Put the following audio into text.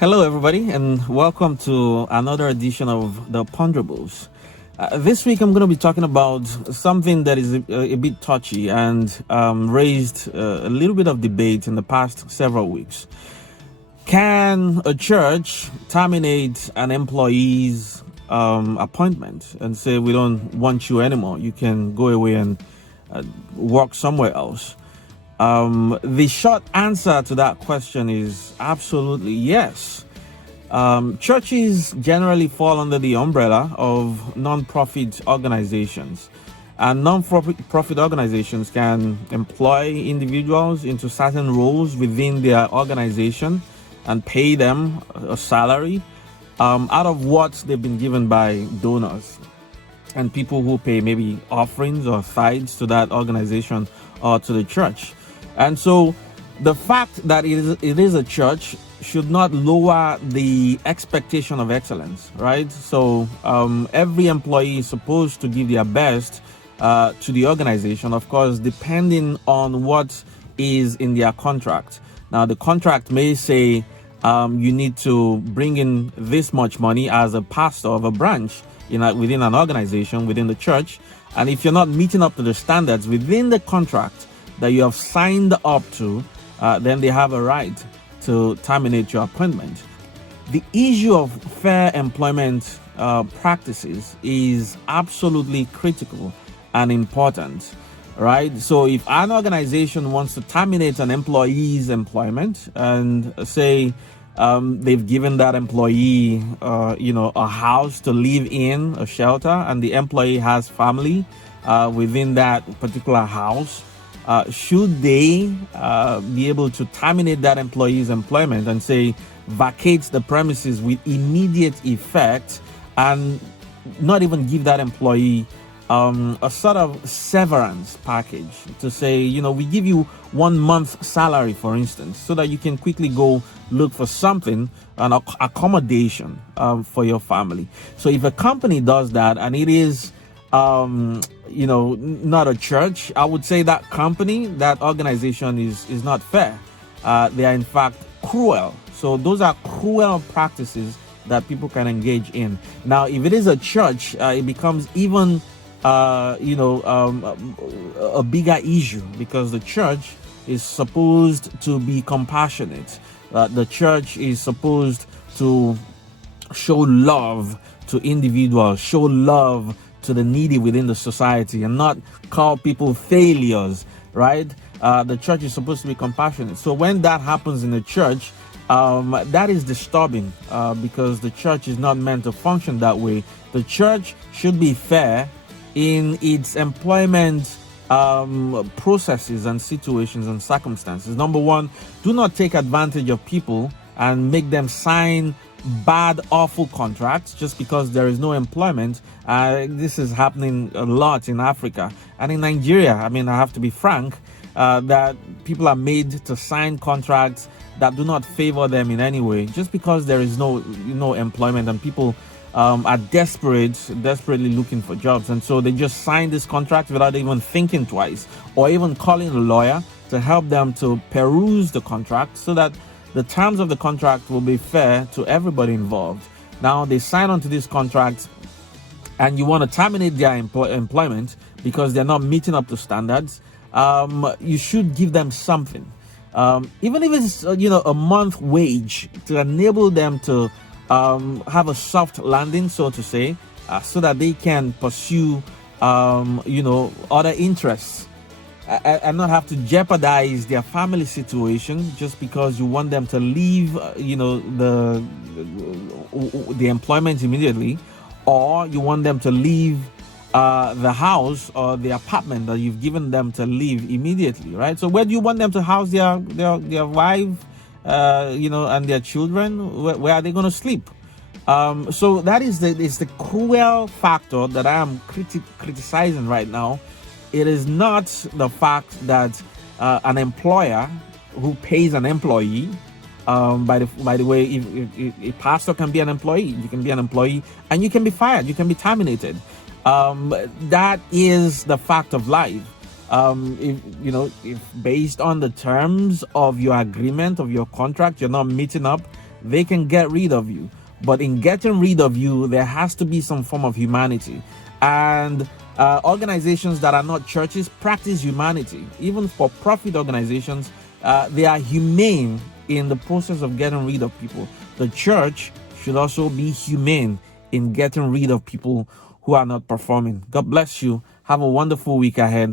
Hello, everybody, and welcome to another edition of the Ponderables. This week, I'm going to be talking about something that is a bit touchy and raised a little bit of debate in the past several weeks. Can a church terminate an employee's appointment and say, we don't want you anymore? You can go away and work somewhere else. The short answer to that question is absolutely yes. Churches generally fall under the umbrella of non-profit organizations, and non-profit organizations can employ individuals into certain roles within their organization and pay them a salary out of what they've been given by donors and people who pay maybe offerings or tithes to that organization or to the church. And so the fact that it is a church should not lower the expectation of excellence, right? So every employee is supposed to give their best to the organization, of course, depending on what is in their contract. Now, the contract may say you need to bring in this much money as a pastor of a branch within an organization, within the church. And if you're not meeting up to the standards within the contract that you have signed up to, then they have a right to terminate your appointment. The issue of fair employment practices is absolutely critical and important, right? So if an organization wants to terminate an employee's employment and say they've given that employee, a house to live in, a shelter, and the employee has family within that particular house, should they be able to terminate that employee's employment and say vacate the premises with immediate effect and not even give that employee a sort of severance package to say, we give you 1 month salary, for instance, so that you can quickly go look for something, an accommodation for your family. So if a company does that and it is not a church, I would say that company, that organization is not fair. They are in fact cruel. So those are cruel practices that people can engage in. Now, if it is a church, it becomes even a bigger issue, because the church is supposed to be compassionate. The church is supposed to show love to individuals, show love to the needy within the society, and not call people failures, right? The church is supposed to be compassionate. So when that happens in a church, that is disturbing because the church is not meant to function that way. The church should be fair in its employment processes and situations and circumstances. Number one, do not take advantage of people and make them sign bad, awful contracts just because there is no employment. This is happening a lot in Africa and in Nigeria. I mean, I have to be frank, that people are made to sign contracts that do not favor them in any way just because there is no employment, and people are desperately looking for jobs, and so they just sign this contract without even thinking twice or even calling a lawyer to help them to peruse the contract so that the terms of the contract will be fair to everybody involved. Now, they sign onto these contracts and you want to terminate their employment because they're not meeting up to standards. You should give them something. Even if it's, a month wage, to enable them to have a soft landing, so to say, so that they can pursue, other interests and not have to jeopardize their family situation just because you want them to leave, the employment immediately, or you want them to leave the house or the apartment that you've given them to leave immediately, right? So where do you want them to house their wife, and their children? Where are they going to sleep? So that is the cruel factor that I am criticizing right now. It is not the fact that an employer who pays an employee, by the way, if a pastor can be an employee, you can be an employee and you can be fired, you can be terminated. That is the fact of life. If based on the terms of your agreement, of your contract, you're not meeting up, they can get rid of you. But in getting rid of you, there has to be some form of humanity. And organizations that are not churches practice humanity. Even for profit organizations, they are humane in the process of getting rid of people. The church should also be humane in getting rid of people who are not performing. God bless you. Have a wonderful week ahead.